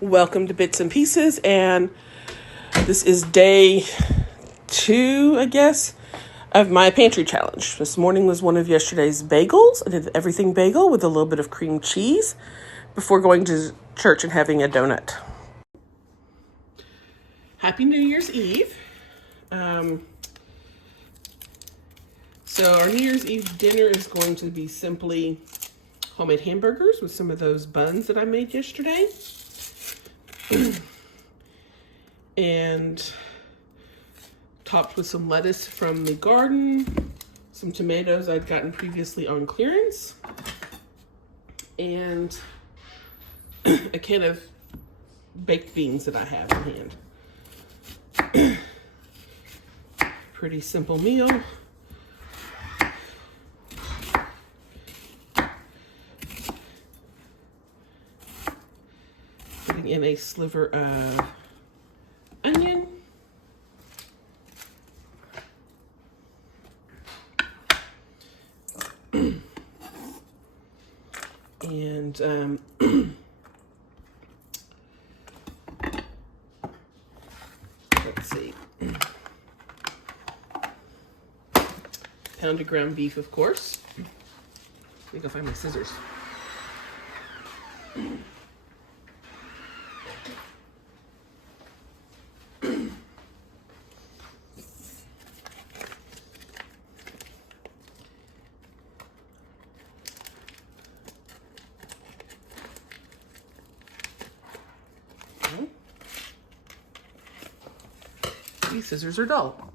Welcome to Bits and Pieces, and this is day 2, I guess, of my pantry challenge. This morning was one of yesterday's bagels. I did everything bagel with a little bit of cream cheese before going to church and having a donut. Happy New Year's Eve. So our New Year's Eve dinner is going to be simply homemade hamburgers with some of those buns that I made yesterday. And topped with some lettuce from the garden, some tomatoes I'd gotten previously on clearance, and a can of baked beans that I have in hand. Pretty simple meal. Putting in a sliver of onion. And let's see, pound of ground beef, of course. Let me go find my scissors. These scissors are dull.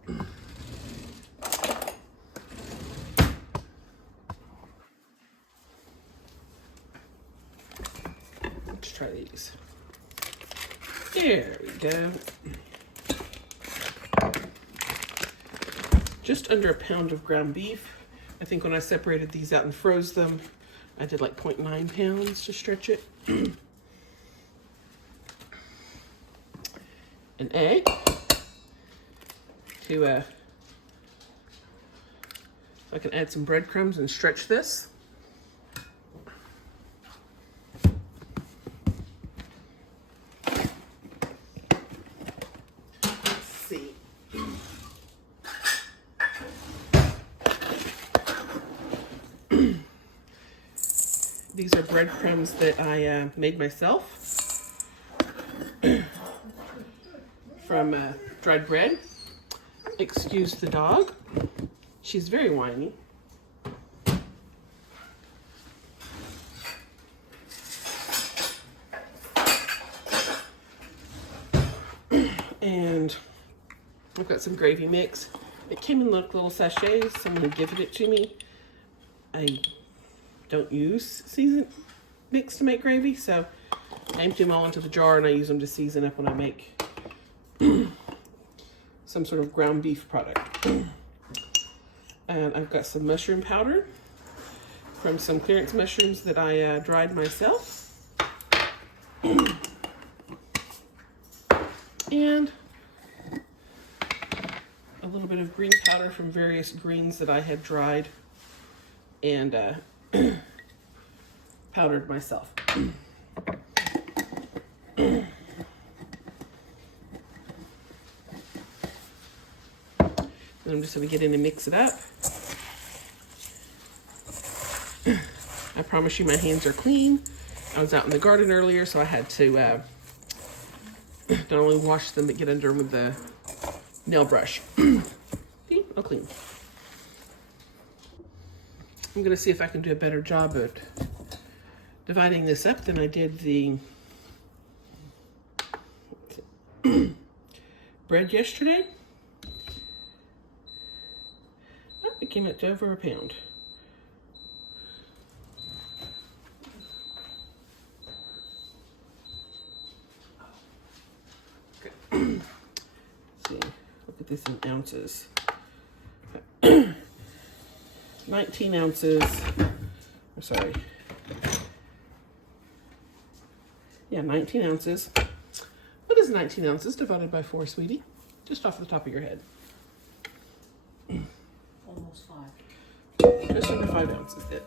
Let's try these. There we go. Just under a pound of ground beef. I think when I separated these out and froze them, I did like 0.9 pounds to stretch it. An egg. So I can add some breadcrumbs and stretch this. Let's see. These are breadcrumbs that I made myself from dried bread. Excuse the dog. She's very whiny. And I've got some gravy mix. It came in little sachets. Someone had gifted it to me. I don't use seasoned mix to make gravy, so I empty them all into the jar and I use them to season up when I make some sort of ground beef product. And I've got some mushroom powder from some clearance mushrooms that I dried myself. And a little bit of green powder from various greens that I had dried and powdered myself. I'm just going to get in and mix it up. I promise you my hands are clean. I was out in the garden earlier, so I had to not only wash them, but get under them with the nail brush. See? All clean. I'm going to see if I can do a better job at dividing this up than I did the bread yesterday. It came out to over a pound. Okay. Let's see, look at this in ounces. 19 ounces. I'm sorry. Yeah, 19 ounces. What is 19 ounces divided by 4, sweetie? Just off the top of your head. Almost 5. Just under 5 ounces, it.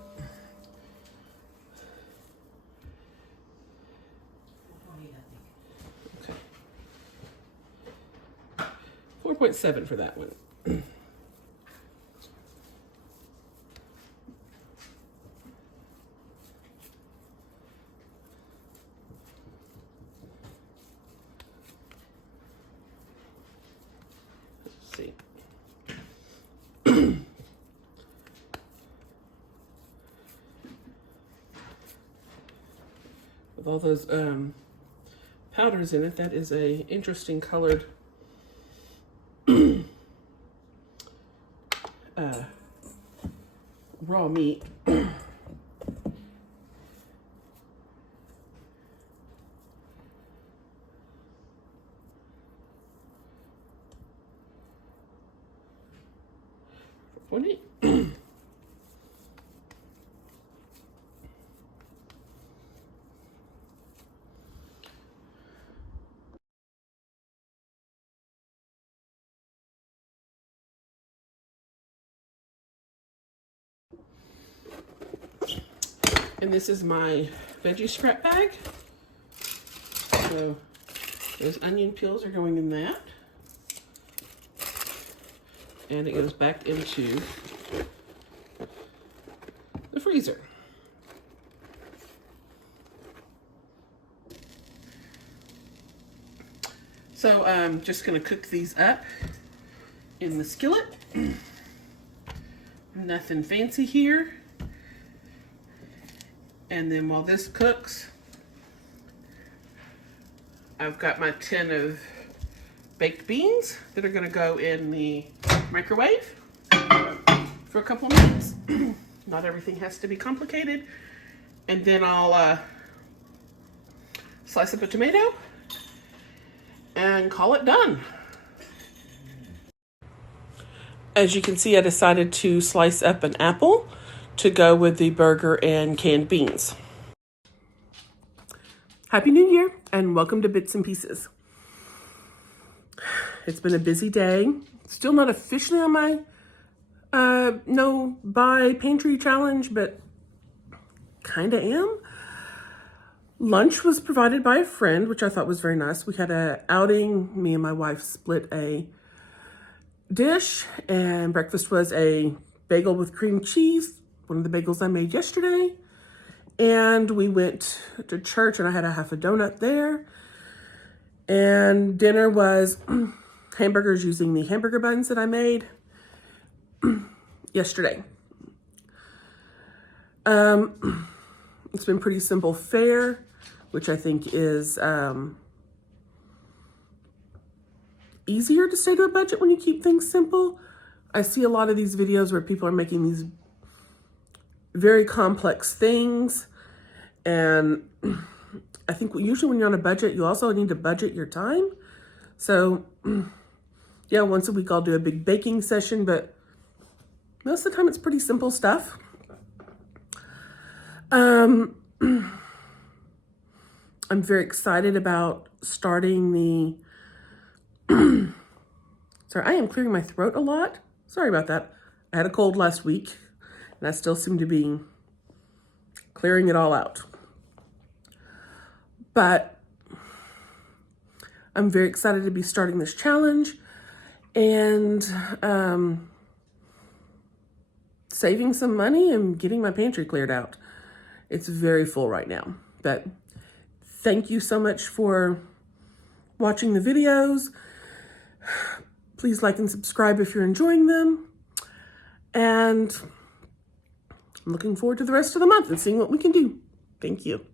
4.7 for that one. Let's see. With all those powders in it, that is a interesting colored raw meat. Funny. And this is my veggie scrap bag. So those onion peels are going in that. And it goes back into the freezer. So I'm just going to cook these up in the skillet. Nothing fancy here. And then while this cooks, I've got my tin of baked beans that are going to go in the microwave for a couple minutes. Not everything has to be complicated. And then I'll slice up a tomato and call it done. As you can see, I decided to slice up an apple to go with the burger and canned beans. Happy New Year and welcome to Bits and Pieces. It's been a busy day. Still not officially on my no buy pantry challenge, but kind of am. Lunch was provided by a friend, which I thought was very nice. We had an outing. Me and my wife split a dish, and breakfast was a bagel with cream cheese, one of the bagels I made yesterday. And we went to church and I had a half a donut there. And dinner was hamburgers using the hamburger buns that I made yesterday. It's been pretty simple fare, which I think is easier to stay to a budget when you keep things simple. I see a lot of these videos where people are making these very complex things, and I think usually when you're on a budget, you also need to budget your time. So yeah, once a week I'll do a big baking session, but most of the time it's pretty simple stuff. I'm very excited about starting the sorry, I am clearing my throat a lot. Sorry about that. I had a cold last week and I still seem to be clearing it all out. But I'm very excited to be starting this challenge and saving some money and getting my pantry cleared out. It's very full right now. But thank you so much for watching the videos. Please like and subscribe if you're enjoying them. And I'm looking forward to the rest of the month and seeing what we can do. Thank you.